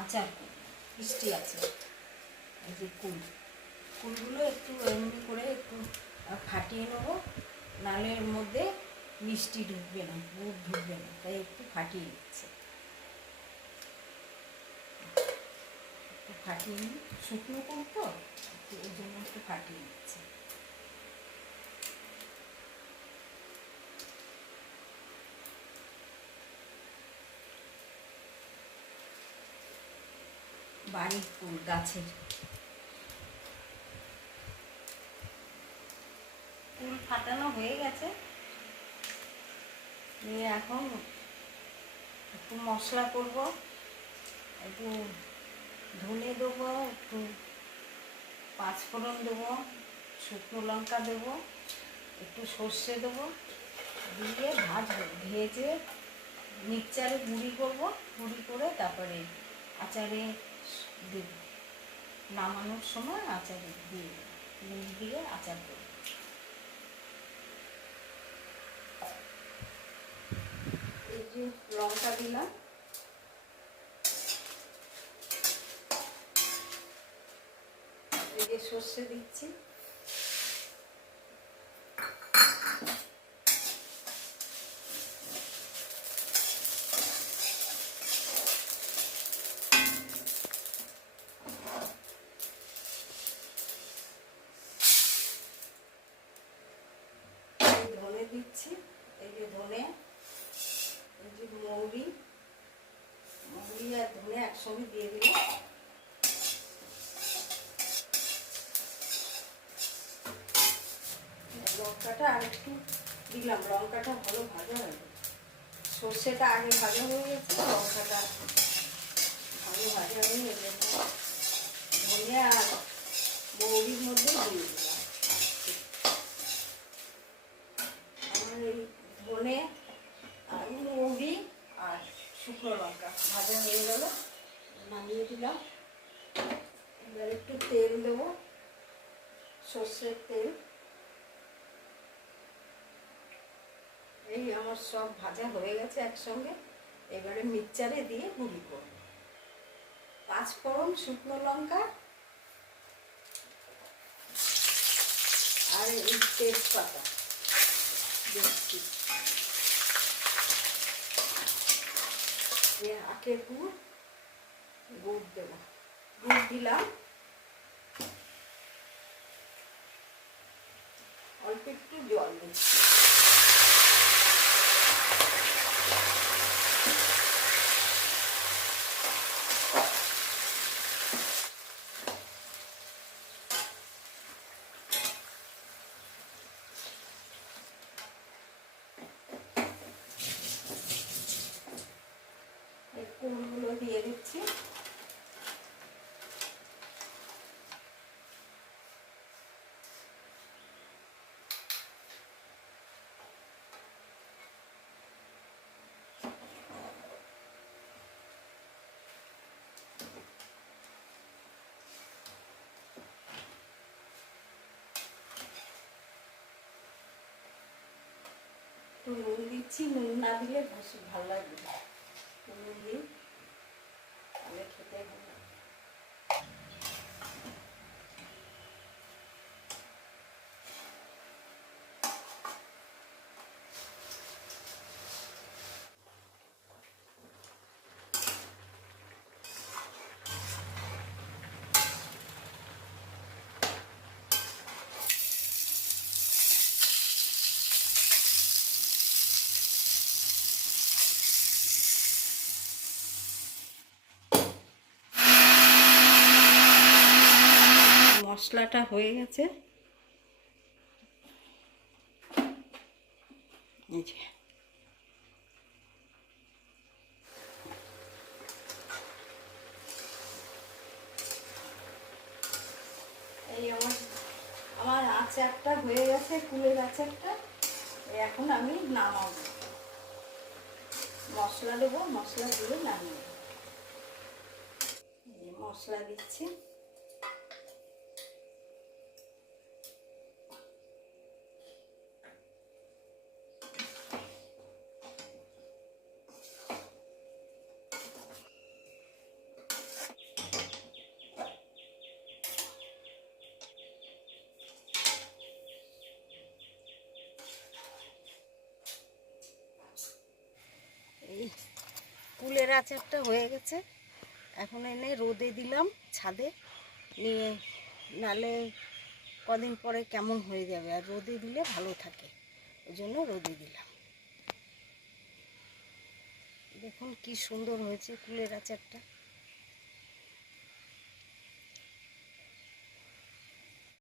আচার মিষ্টি আছে এই যে কুল, কুলগুলো একটু এমনি করে একটু ফাটিয়ে নেব। নালের মধ্যে মিষ্টি ঢুকবে না, গুড় ঢুকবে না, তাই একটু ফাটিয়ে দিচ্ছে একটু ফাটিয়ে নিই, শুকনো কুল তো ওই জন্য একটু ফাটিয়ে দিচ্ছে বাড়ির কুল গাছের। কুল ফাটানো হয়ে গেছে। নিয়ে এখন একটু মশলা করব, একটু ধনে দেবো, একটু পাঁচফোড়ন দেবো, শুকনো লঙ্কা দেবো, একটু সর্ষে দেবো, দিয়ে ভাজ ভেজে মিক্সচারে গুঁড়ি করব, গুঁড়ি করে তারপরে আচারে দেব নামানোর সময় আচার দিয়ে, নুন দিয়ে আচার করব। এই লঙ্কা দিলাম। এই যে সর্ষে দিচ্ছি এই ধনে দিচ্ছি এই যে ধনে, এই যে মৌরি মৌরি আর ধনে একসঙ্গে দিয়ে দিলাম। লঙ্কাটা আর একটু দিলাম। লঙ্কাটা ভালো ভাজা গেছে। সর্ষেটা আগে ভাজা হয়ে গেছে, লঙ্কাটা ভালো ভাজা হয়ে গেছে ধনে আর মৌরির মধ্যে দিয়ে দিলাম আমার এই ধনে আর মৌরি আর শুকনো লঙ্কা, ভাজা হয়ে গেল। নামিয়ে দিলাম। এবার একটু তেল দেবো, সর্ষের তেল। এই আমার সব ভাজা হয়ে গেছে একসঙ্গে। এবারে মিক্সচারে দিয়ে গুঁড়ি করব। পাঁচফোড়ন শুকনো লঙ্কা আর এই তেজপাতা। দিচ্ছি আখের গুড় গুড় দেবো। গুড় দিলাম। অল্প একটু জল দিচ্ছি এই কুলগুলো দিয়ে দিচ্ছি একটু নুন দিচ্ছি নুন না দিলে ভালো লাগবে নুন দিই তাহলে খেতে ভালো লাগবে। মশলাটা হয়ে গেছে। এই যে। আমার আমার আচারটা হয়ে গেছে, কুলের আচারটা এখন আমি নামাবো। মশলা দেবো মশলা দিয়ে নামিয়ে মশলা দিচ্ছি। আচারটা হয়ে গেছে। এখন এনে রোদে দিলাম ছাদে। নিয়ে নালে কদিন পরে কেমন হয়ে যাবে? আর রোদে দিলে ভালো থাকে। ওই জন্য রোদে দিলাম। দেখুন কি সুন্দর হয়েছে কুলের আচারটা।